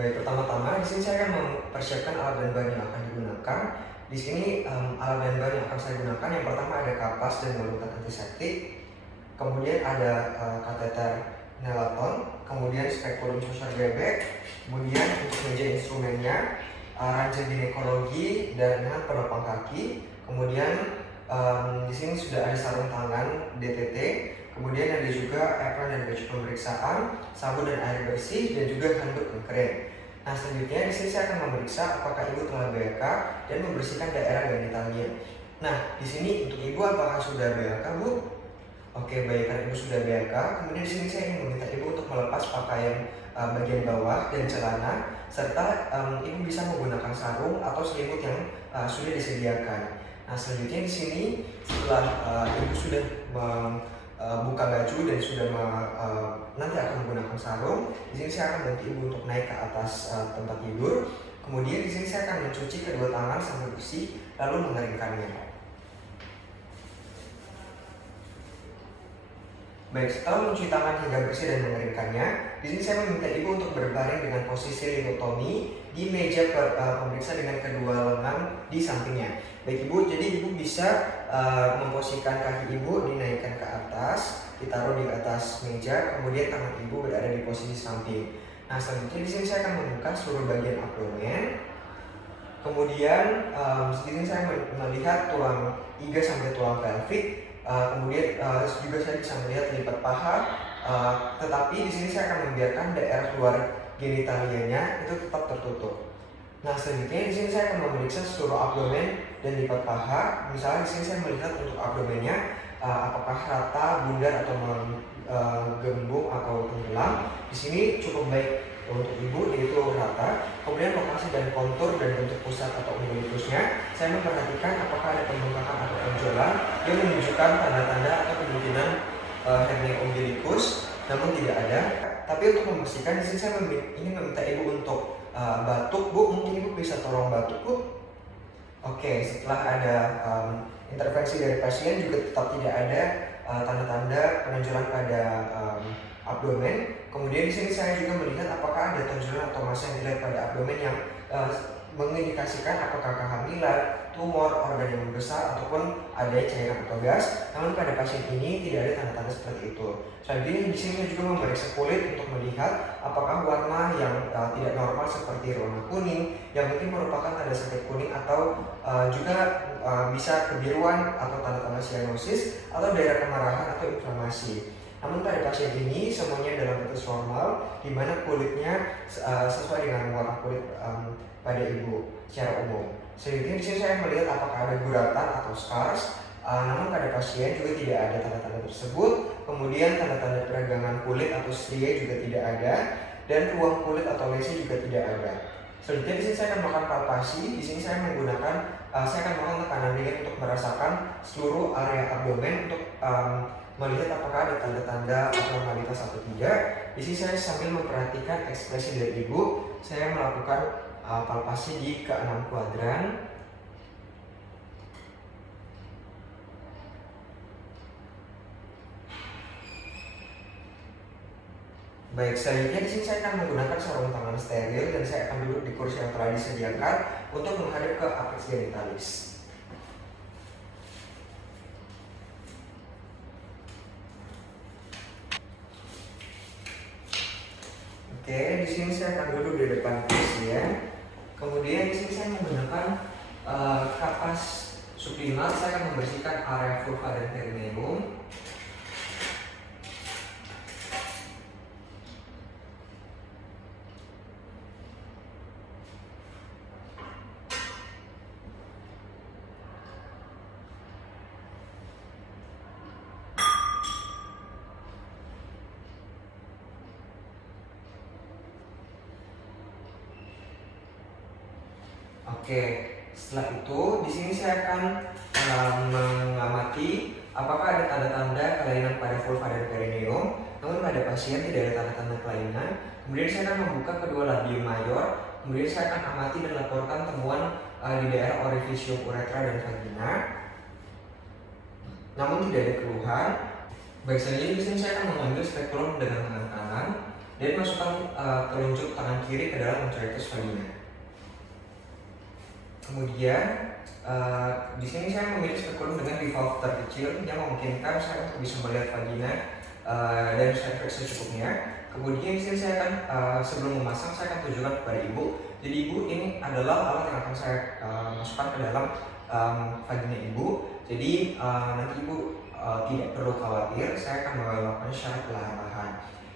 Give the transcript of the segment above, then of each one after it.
Baik, pertama-tama di sini saya akan mempersiapkan alat dan bahan yang akan digunakan. Di sini alat dan bahan yang akan saya gunakan yang pertama ada kapas dan balutan antiseptik, kemudian ada kateter nelaton, kemudian spekulum sosor bebek, kemudian untuk meja instrumennya, ranjang ginekologi dan penopang kaki, kemudian di sini sudah ada sarung tangan DTT, kemudian ada juga apron dan baju pemeriksaan, sabun dan air bersih, dan juga handuk yang kering. Nah, selanjutnya di sini saya akan memeriksa apakah ibu telah BAK dan membersihkan daerah genitalnya. Nah, di sini untuk ibu apakah sudah BAK, Bu? Oke, baik, karena ibu sudah BAK, kemudian di sini saya ingin meminta ibu untuk melepas pakaian bagian bawah dan celana, serta ibu bisa menggunakan sarung atau selimut yang sudah disediakan. Nah, selanjutnya di sini setelah ibu sudah buka baju dan sudah nanti akan menggunakan sarung, di sini saya akan bantu ibu untuk naik ke atas tempat tidur. Kemudian di sini saya akan mencuci kedua tangan sampai bersih, lalu mengeringkannya. Baik, setelah mencuci tangan hingga bersih dan mengeringkannya, di sini saya meminta ibu untuk berbaring dengan posisi linotomi di meja pemeriksa dengan kedua lengan di sampingnya. Baik ibu, jadi ibu bisa memposisikan kaki ibu dinaikkan ke atas, ditaruh di atas meja, kemudian tangan ibu berada di posisi samping. Nah, selanjutnya di sini saya akan membuka seluruh bagian abdomen. Kemudian di sini saya melihat tulang iga sampai tulang pelvik. Kemudian juga saya bisa melihat lipat paha, tetapi di sini saya akan membiarkan daerah luar genitalianya itu tetap tertutup. Nah, selanjutnya di sini saya akan memeriksa seluruh abdomen dan lipat paha. Misalnya di sini saya melihat untuk abdomennya apakah rata, bundar atau menggembung atau tenggelam. Di sini cukup baik untuk ibu yaitu rata. Kemudian lokasi dan kontur dan bentuk pusat atau umbilicusnya, saya memperhatikan apakah ada pembengkakan atau benjolan yang menunjukkan tanda-tanda atau kemungkinan hernia umbilicus, namun tidak ada. Tapi untuk memastikan di sini saya ingin meminta ibu untuk batuk, Bu. Mungkin ibu bisa tolong batuk, Bu. Oke, setelah ada intervensi dari pasien juga tetap tidak ada tanda-tanda penonjolan pada abdomen. Kemudian di sini saya juga melihat apakah ada tonjolan atau massa yang dilihat pada abdomen yang mengindikasikan apakah kehamilan, tumor, organ yang membesar, ataupun ada cairan atau gas. Namun pada pasien ini tidak ada tanda-tanda seperti itu. Selanjutnya di sini saya juga memeriksa kulit untuk melihat apakah warna yang tidak normal seperti warna kuning yang mungkin merupakan tanda sakit kuning, atau juga bisa kebiruan atau tanda-tanda cyanosis atau daerah kemarahan atau inflamasi. Namun pada pasien ini semuanya dalam batas normal, di mana kulitnya sesuai dengan warna kulit pada ibu secara umum. Selanjutnya di sini saya melihat apakah ada guratan atau scars, namun pada pasien juga tidak ada tanda-tanda tersebut. Kemudian tanda-tanda peragangan kulit atau stria juga tidak ada, dan ruang kulit atau lesi juga tidak ada. Selanjutnya di sini saya akan melakukan palpasi. Di sini saya akan melakukan tekanan ringan untuk merasakan seluruh area abdomen untuk melihat apakah ada tanda-tanda abnormalitas atau tidak. Di sini saya sambil memperhatikan ekspresi dari ibu, saya melakukan palpasi di ke-6 kuadran. Baik, selanjutnya di sini saya akan menggunakan sarung tangan steril dan saya akan duduk di kursi yang telah disediakan untuk menghadap ke apex genitalis. Oke, di sini saya akan duduk di depan pasien. Kemudian di sini saya menggunakan kapas sublingual. Saya akan membersihkan area vulva dan perineum. Oke, setelah itu di sini saya akan mengamati apakah ada tanda-tanda kelainan pada vulva dan perineum. Namun pada pasien tidak ada tanda-tanda kelainan. Kemudian saya akan membuka kedua labium mayor. Kemudian saya akan amati dan laporkan temuan di daerah orificium uretra dan vagina. Namun tidak ada keluhan. Baik, selanjutnya di sini saya akan mengambil spekulum dengan tangan kanan. dan masukkan telunjuk tangan kiri ke dalam anterior vagina. Kemudian di sini saya memilih spekulum dengan bivalve terkecil yang memungkinkan saya untuk bisa melihat vagina dan cervix secukupnya. Kemudian di sini saya akan sebelum memasang saya akan tunjukkan kepada ibu. Jadi ibu, ini adalah alat yang akan saya masukkan ke dalam vagina ibu. Jadi nanti ibu tidak perlu khawatir, saya akan melakukannya secara perlahan-lahan.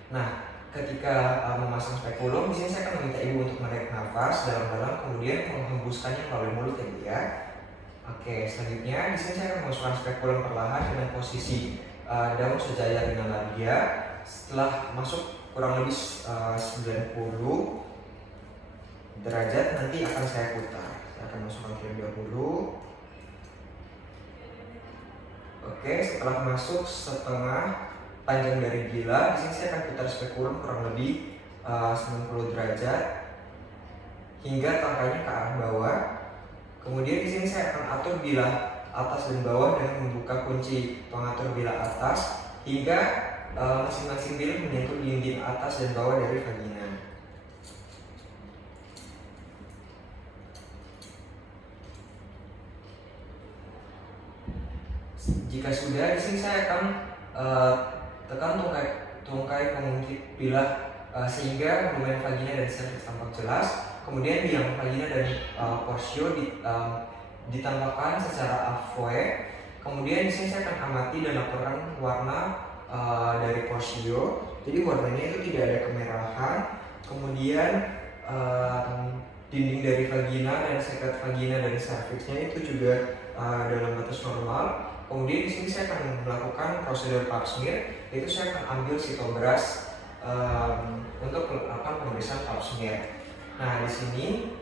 Nah, ketika memasang spekulum, di sini saya akan meminta ibu untuk menarik nafas dalam-dalam, kemudian menghembuskannya melalui mulut ya bu ya. Oke, selanjutnya di sini saya akan memasukkan spekulum perlahan dengan posisi daun sejajar dengan labia. Setelah masuk kurang lebih 90 derajat, nanti akan saya putar. Saya akan masukkan kiri dahulu. Oke, setelah masuk setengah panjang dari gila, di sini saya akan putar spekulum kurang lebih 90 derajat hingga tangkainya ke arah bawah. Kemudian di sini saya akan atur bilah atas dan bawah dengan membuka kunci pengatur bilah atas hingga masing-masing bilah menyentuh dinding atas dan bawah dari vagina. Jika sudah, di sini saya akan tekan tungkai pengungkit bilah sehingga volume vagina dan cervix tampak jelas. Kemudian biang vagina dan porsio ditampakkan secara avoid. Kemudian di sini saya akan amati dan laporkan warna dari porsio. Jadi warnanya itu tidak ada kemerahan. Kemudian dinding dari vagina dan sekat vagina dan cervixnya itu juga dalam batas normal. Kemudian di sini saya akan melakukan prosedur pap smear, yaitu saya akan ambil sitobras untuk melakukan pemeriksaan pap smear. Nah, di sini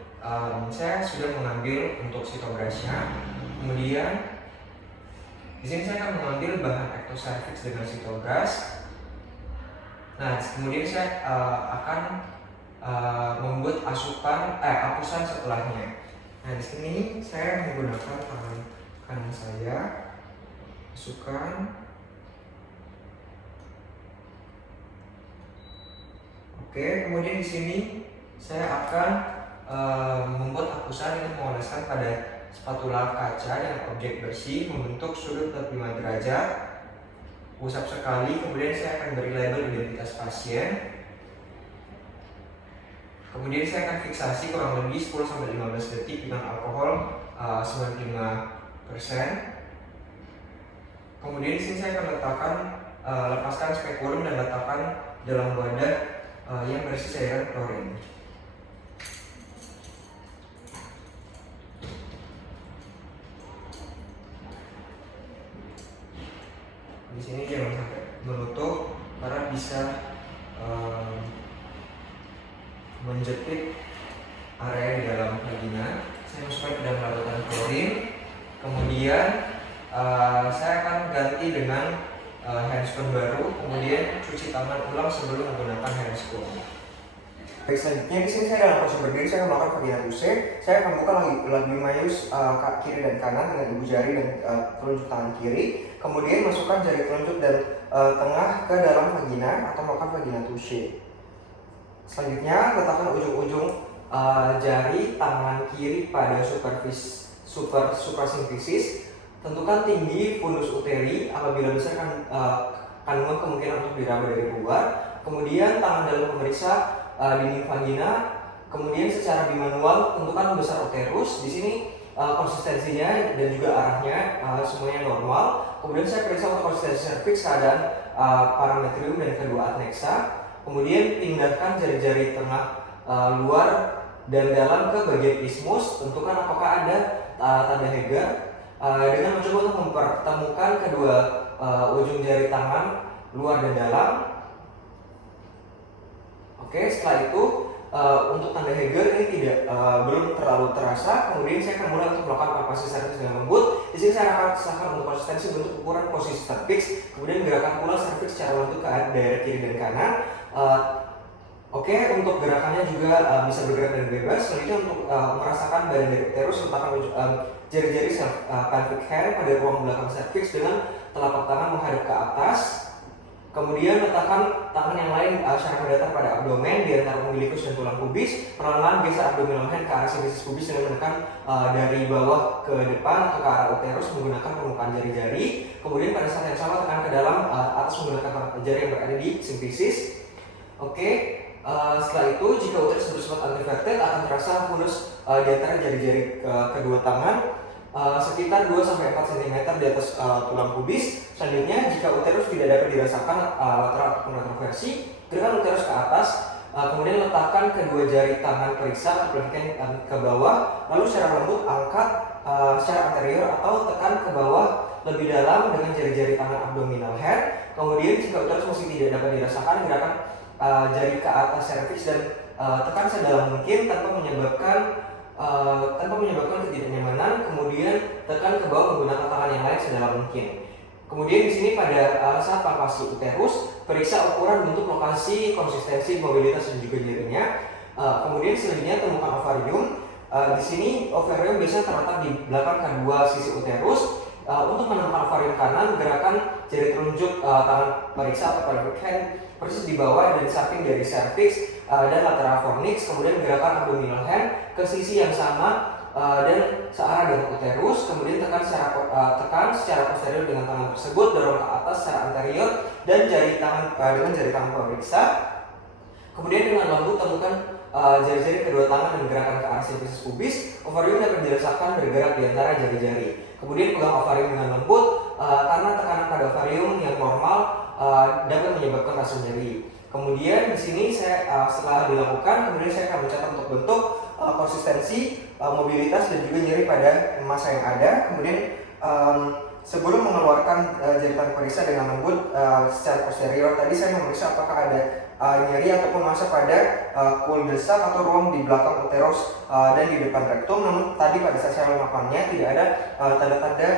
saya sudah mengambil untuk sitobrasnya. Kemudian di sini saya akan mengambil bahan ectocervix dengan sitobras. Nah, kemudian saya akan membuat apusan setelahnya. Nah, di sini saya menggunakan tangan kanan saya, masukkan. Oke, kemudian di sini saya akan membuat apusan dengan mengoleskan pada spatula kaca dengan objek bersih membentuk sudut 45 derajat. Usap sekali, kemudian saya akan beri label identitas pasien. Kemudian saya akan fiksasi kurang lebih 10-15 detik dengan alkohol 95%. Kemudian di sini saya akan lepaskan spekulum dan letakkan dalam wadah yang berisi cairan klorin. Di sini jangan sampai menutup karena bisa menjepit area di dalam vagina. Saya masukkan ke dalam larutan klorin. Kemudian saya akan ganti dengan handscoon baru. Kemudian cuci tangan ulang sebelum menggunakan handscoon. Baik, selanjutnya di sini saya dalam posisi berdiri, saya akan melakukan vagina tuse. Saya akan buka labia majus kiri dan kanan dengan ibu jari dan telunjuk tangan kiri. Kemudian masukkan jari telunjuk dan tengah ke dalam vagina atau melakukan vagina tuse. Selanjutnya letakkan ujung-ujung jari tangan kiri pada suprasimfisis. Tentukan tinggi fundus uteri. Apabila besar kandungan kemungkinan untuk diraba dari luar. Kemudian tangan dalam pemeriksa dinding vagina. Kemudian secara bimanual tentukan besar uterus. Di sini konsistensinya dan juga arahnya semuanya normal. Kemudian saya periksa untuk konsistensi cervix, keadaan parametrium dan kedua adnexa. Kemudian pindahkan jari-jari tengah luar dan dalam ke bagian isthmus. Tentukan apakah ada tanda Heger dengan mencoba untuk mempertemukan kedua ujung jari tangan luar dan dalam. Oke, setelah itu untuk tanda Heger ini belum terlalu terasa. Kemudian saya akan mulai untuk melakukan palpasi cervix dengan lembut. Di sini saya akan rasakan untuk konsistensi bentuk ukuran posisi cervix. Kemudian gerakan pula cervix secara lembut ke daerah kiri dan kanan. Oke, untuk gerakannya juga bisa bergerak dengan bebas. Selanjutnya untuk merasakan badan dari uterus, letakkan jari-jari pelvic hair pada ruang belakang cervix dengan telapak tangan menghadap ke atas. Kemudian letakkan tangan yang lain secara mendatar pada abdomen di antara umbilikus dan tulang pubis. Perlahan-lahan geser abdominal hand ke arah sifisis pubis dengan menekan dari bawah ke depan atau ke arah uterus menggunakan permukaan jari-jari. Kemudian pada saat yang sama tekan ke dalam atas menggunakan jari yang berada di sifisis. Oke. Setelah itu, jika uterus bersifat anteverted akan terasa fundus di antara jari-jari kedua tangan sekitar 2-4 cm di atas tulang pubis. Selanjutnya, jika uterus tidak dapat dirasakan lateral ataupun retroversi, gerakan uterus ke atas, kemudian letakkan kedua jari tangan periksa ke bawah, lalu secara lembut angkat secara anterior atau tekan ke bawah lebih dalam dengan jari-jari tangan abdominal hand. Kemudian, jika uterus masih tidak dapat dirasakan, gerakan jari ke atas cervix dan tekan sedalam mungkin tanpa menyebabkan ketidaknyamanan. Kemudian tekan ke bawah menggunakan tangan yang lain sedalam mungkin. Kemudian di sini pada saat palpasi uterus, periksa ukuran, bentuk, lokasi, konsistensi, mobilitas dan juga nyerinya. Kemudian selanjutnya temukan ovarium. Di sini ovarium biasanya terletak di belakang kedua sisi uterus. Untuk menemukan ovarium kanan, gerakan jari telunjuk tangan periksa atau pelvic hand persis di bawah dan samping dari cervix dan lateral fornix. Kemudian gerakan abdominal hand ke sisi yang sama dan searah dengan uterus. Kemudian tekan secara posterior dengan tangan tersebut, dorong ke atas secara anterior dan dengan jari tangan pemeriksa. Kemudian dengan lembut temukan jari-jari kedua tangan dan gerakan ke arah sifisis pubis. Ovarium dapat dirasakan bergerak di antara jari-jari. Kemudian pegang ovarium dengan lembut karena tekanan pada ovarium yang normal dapat menyebabkan rasa nyeri. Kemudian di sini saya setelah dilakukan, kemudian saya akan mencatat untuk bentuk, konsistensi, mobilitas dan juga nyeri pada massa yang ada. Kemudian sebelum mengeluarkan jari tangan periksa dengan lembut secara posterior, tadi saya memeriksa apakah ada nyeri ataupun massa pada kul desak atau ruang di belakang uterus dan di depan rektum. Namun tadi pada saat saya melakukannya tidak ada tanda-tanda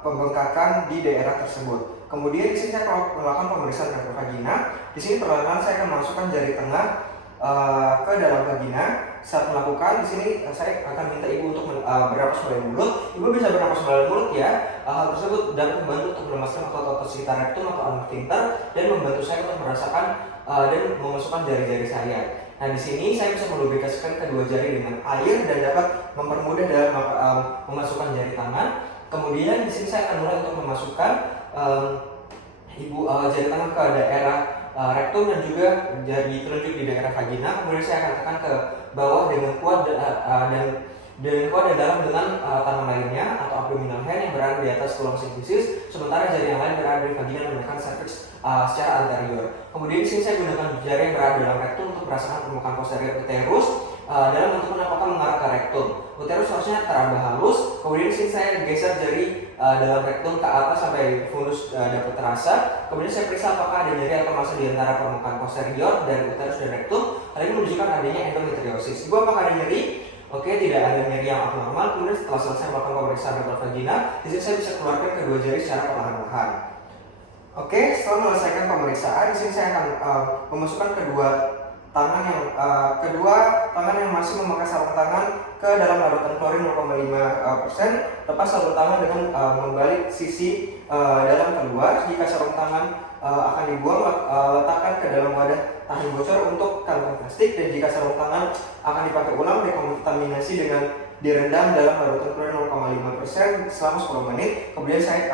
pembengkakan di daerah tersebut. Kemudian di sini saya akan melakukan pemeriksaan retrovagina. Di sini perlahan saya akan masukkan jari tengah ke dalam vagina. Saat melakukan di sini saya akan minta ibu untuk bernapas melalui mulut. Ibu bisa bernapas melalui mulut ya. Hal tersebut dapat membantu untuk melemaskan otot-otot sekitar rektum atau anus pintar dan membantu saya untuk merasakan dan memasukkan jari-jari saya. Nah di sini saya bisa melubrikasikan kedua jari dengan air dan dapat mempermudah dalam memasukkan jari tangan. Kemudian di sini saya akan mulai untuk memasukkan jari tangan ke daerah rektum dan juga jari telunjuk di daerah vagina. Kemudian saya akan tekan ke bawah dengan kuat dan dalam dengan tangan lainnya atau abdominal hand yang berada di atas tulang sifisis, sementara jari yang lain berada di vagina menekan cervix secara anterior. Kemudian di sini saya gunakan jari yang berada dalam rektum untuk merasakan permukaan posterior uterus dalam bentuk apakah mengarah ke rektum. Uterus harusnya terambah halus. Kemudian di sini saya geser jari dalam rektum ke atas sampai fundus dapat terasa. Kemudian saya periksa apakah ada nyeri atau massa di antara permukaan posterior dari uterus dan rektum. Hal ini menunjukkan adanya endometriosis. Ibu, apakah ada nyeri? Oke, tidak ada nyeri yang abnormal. Kemudian setelah selesai melakukan pemeriksaan retrovagina, di sini saya bisa keluarkan kedua jari secara perlahan-lahan. Oke, setelah menyelesaikan pemeriksaan, di sini saya akan memasukkan kedua tangan yang masih memakai sarung tangan ke dalam larutan klorin 0,5%. Lepas sarung tangan dengan membalik sisi dalam keluar. Jika sarung tangan akan dibuang, letakkan ke dalam wadah tahan bocor untuk kantong plastik. Dan jika sarung tangan akan dipakai ulang, dekontaminasi dengan direndam dalam larutan klorin 0,5% selama 10 menit. Kemudian saya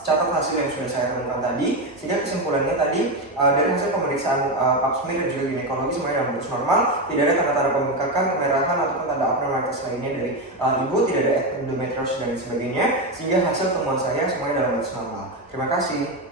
catat hasil yang sudah saya temukan tadi. Sehingga kesimpulannya tadi dari hasil pemeriksaan pap smear dan juga ginekologi semuanya dalam batas normal. Tidak ada tanda-tanda pembengkakan, kemerahan ataupun tanda abnormalitas lainnya dari ibu. Tidak ada endometriosis dan sebagainya. Sehingga hasil temuan saya semuanya dalam batas normal. Terima kasih.